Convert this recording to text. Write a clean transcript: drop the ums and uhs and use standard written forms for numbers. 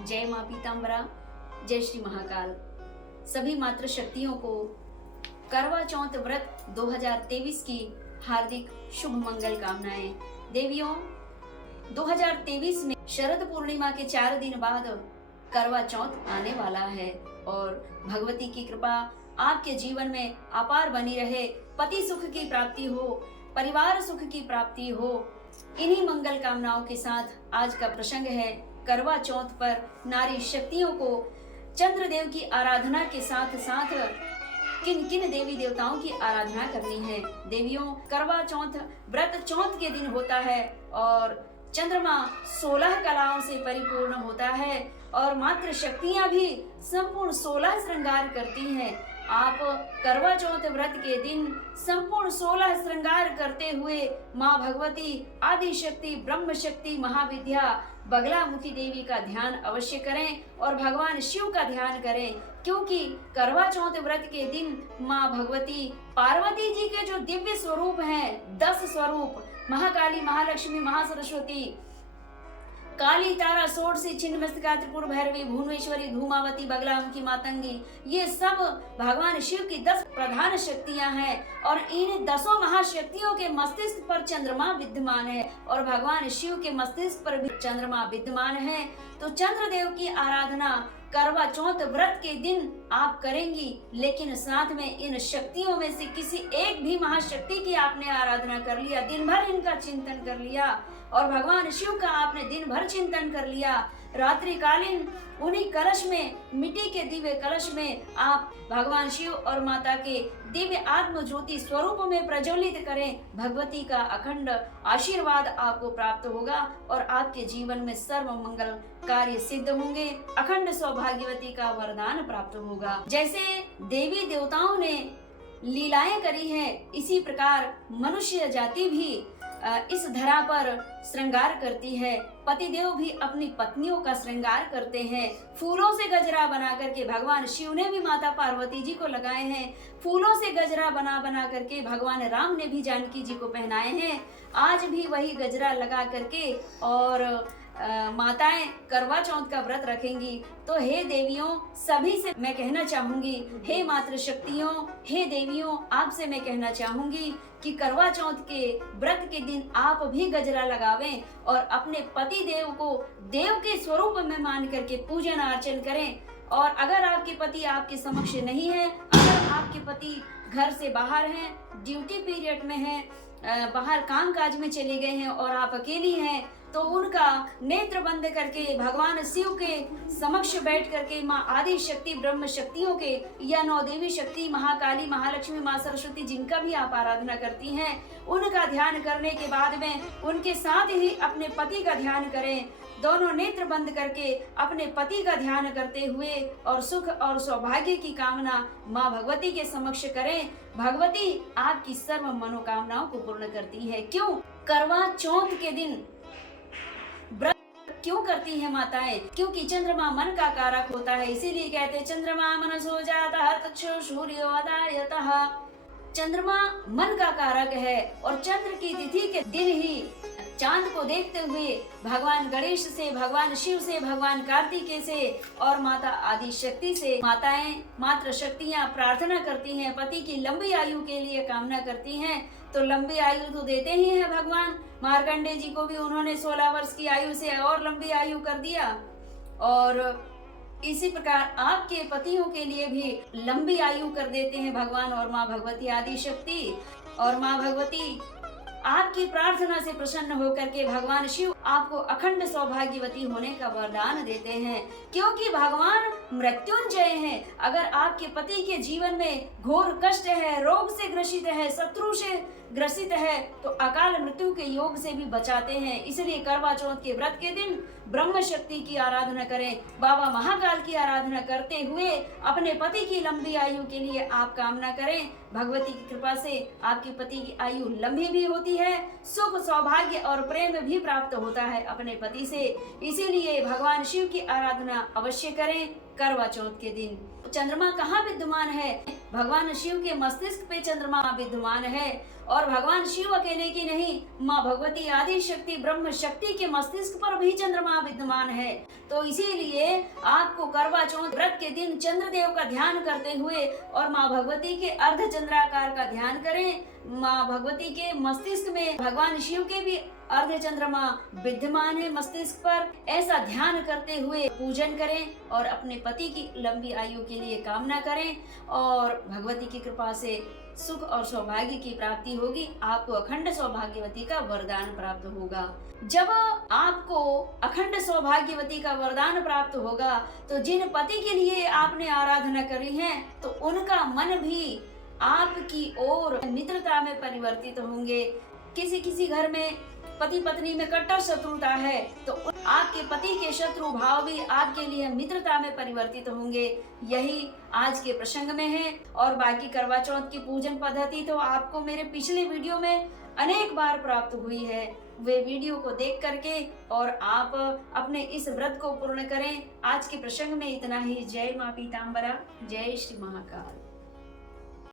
जय माँ पीताम्बरा, जय श्री महाकाल। सभी मातृ शक्तियों को करवा चौथ व्रत 2023 की हार्दिक शुभ मंगल कामनाएं। देवियों, 2023 में शरद पूर्णिमा के 4 दिन बाद करवा चौथ आने वाला है और भगवती की कृपा आपके जीवन में अपार बनी रहे, पति सुख की प्राप्ति हो, परिवार सुख की प्राप्ति हो। इन्हीं मंगल कामनाओं के साथ आज का प्रसंग है करवा चौथ पर नारी शक्तियों को चंद्रदेव की आराधना के साथ साथ किन किन देवी देवताओं की आराधना करनी है। देवियों, करवा चौथ व्रत चौथ के दिन होता है और चंद्रमा 16 कलाओं से परिपूर्ण होता है और मात्र शक्तियां भी संपूर्ण 16 श्रृंगार करती हैं। आप करवा चौथ व्रत के दिन संपूर्ण 16 श्रृंगार करते हुए माँ भगवती, आदि शक्ति, ब्रह्म शक्ति, महाविद्या, बगलामुखी देवी का ध्यान अवश्य करें और भगवान शिव का ध्यान करें, क्योंकि करवा चौथ व्रत के दिन माँ भगवती पार्वती जी के जो दिव्य स्वरूप हैं, 10 स्वरूप, महाकाली, महालक्ष्मी, महासरस्वती, काली, तारा, षोडशी, छिन्नमस्तिका, त्रिपुर भैरवी, भुवनेश्वरी, धूमावती, बगलामुखी, मातंगी, ये सब भगवान शिव की 10 प्रधान शक्तियां हैं और इन 10 महाशक्तियों के मस्तिष्क पर चंद्रमा विद्यमान है और भगवान शिव के मस्तिष्क पर भी चंद्रमा विद्यमान है। तो चंद्रदेव की आराधना करवा चौथ व्रत के दिन आप करेंगी, लेकिन साथ में इन शक्तियों में से किसी एक भी महाशक्ति की आपने आराधना कर लिया, दिन भर इनका चिंतन कर लिया और भगवान शिव का आपने दिन भर चिंतन कर लिया। रात्रि कालीन उन्हीं कलश में, मिट्टी के दिव्य कलश में आप भगवान शिव और माता के दिव्य आत्म ज्योति स्वरूप में प्रज्वलित करें। भगवती का अखंड आशीर्वाद आपको प्राप्त होगा और आपके जीवन में सर्व मंगल कार्य सिद्ध होंगे, अखंड सौभाग्यवती का वरदान प्राप्त होगा। जैसे देवी देवताओं ने लीलाएं करी है, इसी प्रकार मनुष्य जाति भी इस धरा पर श्रृंगार करती है। पतिदेव भी अपनी पत्नियों का श्रृंगार करते हैं। फूलों से गजरा बना करके भगवान शिव ने भी माता पार्वती जी को लगाए हैं। फूलों से गजरा बना बना करके भगवान राम ने भी जानकी जी को पहनाए हैं। आज भी वही गजरा लगा करके और माताएं करवा चौथ का व्रत रखेंगी। तो हे देवियों, सभी से मैं कहना चाहूंगी, हे मातृ शक्तियों, हे देवियों, आपसे मैं कहना चाहूंगी कि करवा चौथ के व्रत के दिन आप भी गजरा लगावें और अपने पति देव को देव के स्वरूप में मान करके पूजन अर्चन करें। और अगर आपके पति आपके समक्ष नहीं है, अगर आपके पति घर से बाहर हैं, ड्यूटी पीरियड में हैं, बाहर काम काज में चले गए हैं और आप अकेली हैं, तो उनका नेत्र बंद करके भगवान शिव के समक्ष बैठ करके माँ आदि शक्ति, ब्रह्म शक्तियों के या 9 देवी शक्ति, महाकाली, महालक्ष्मी, माँ सरस्वती, जिनका भी आप आराधना करती हैं, उनका ध्यान करने के बाद में उनके साथ ही अपने पति का ध्यान करें। दोनों नेत्र बंद करके अपने पति का ध्यान करते हुए और सुख और सौभाग्य की कामना माँ भगवती के समक्ष करें। भगवती आपकी सर्व मनोकामनाओं को पूर्ण करती है। क्यों? करवा चौथ के दिन व्रत क्यों करती है माताएं? क्योंकि चंद्रमा मन का कारक होता है, इसीलिए कहते हैं चंद्रमा मनसो जाता तक्षु सूर्योदयतः। चंद्रमा मन का कारक है और चंद्र की तिथि के दिन ही चांद को देखते हुए भगवान गणेश से, भगवान शिव से, भगवान कार्तिकेय से और माता आदि शक्ति से माताएं, मातृ शक्तियां प्रार्थना करती हैं, पति की लंबी आयु के लिए कामना करती हैं। तो लंबी आयु तो देते ही हैं भगवान। मार्कंडेय जी को भी उन्होंने 16 वर्ष की आयु से और लंबी आयु कर दिया और इसी प्रकार आपके पतियों के लिए भी लंबी आयु कर देते हैं भगवान और माँ भगवती आदि शक्ति। और माँ भगवती आपकी प्रार्थना से प्रसन्न होकर के भगवान शिव आपको अखंड सौभाग्यवती होने का वरदान देते हैं, क्योंकि भगवान मृत्युंजय हैं। अगर आपके पति के जीवन में घोर कष्ट है, रोग से ग्रसित है, शत्रु से ग्रसित है, तो अकाल मृत्यु के योग से भी बचाते हैं। इसलिए करवा चौथ के व्रत के दिन ब्रह्म शक्ति की आराधना करें, बाबा महाकाल की आराधना करते हुए अपने पति की लंबी आयु के लिए आप कामना करें। भगवती की कृपा से आपके पति की आयु लंबी भी होती है, सुख, सौभाग्य और प्रेम भी प्राप्त होता है। होता है अपने पति से। इसीलिए भगवान शिव की आराधना अवश्य करें करवा चौथ के दिन। चंद्रमा कहाँ विद्यमान है? भगवान शिव के मस्तिष्क पे चंद्रमा विद्यमान है। और भगवान शिव अकेले की नहीं, माँ भगवती आदि शक्ति ब्रह्म शक्ति के मस्तिष्क पर भी चंद्रमा विद्यमान है। तो इसीलिए आपको करवा चौथ व्रत के दिन चंद्रदेव का ध्यान करते हुए और माँ भगवती के अर्ध चंद्राकार का ध्यान करें। माँ भगवती के मस्तिष्क में भगवान शिव के भी अर्ध चंद्रमा विद्यमान है मस्तिष्क पर। ऐसा ध्यान करते हुए पूजन करें और अपने पति की लंबी आयु के लिए कामना करें और भगवती की कृपा से सुख और सौभाग्य की प्राप्ति होगी। आपको अखंड सौभाग्यवती का वरदान प्राप्त होगा। जब आपको अखंड सौभाग्यवती का वरदान प्राप्त होगा तो जिन पति के लिए आपने आराधना करी है तो उनका मन भी आपकी ओर मित्रता में परिवर्तित होंगे। किसी घर में पति पत्नी में कट्टर शत्रुता है तो आपके पति के शत्रु भाव भी आपके लिए मित्रता में परिवर्तित होंगे। यही आज के प्रसंग में है। और बाकी करवा चौथ की पूजन पद्धति तो आपको मेरे पिछले वीडियो में अनेक बार प्राप्त हुई है। वे वीडियो को देख करके और आप अपने इस व्रत को पूर्ण करें। आज के प्रसंग में इतना ही। जय माँ पीताम्बरा, जय श्री महाकाल।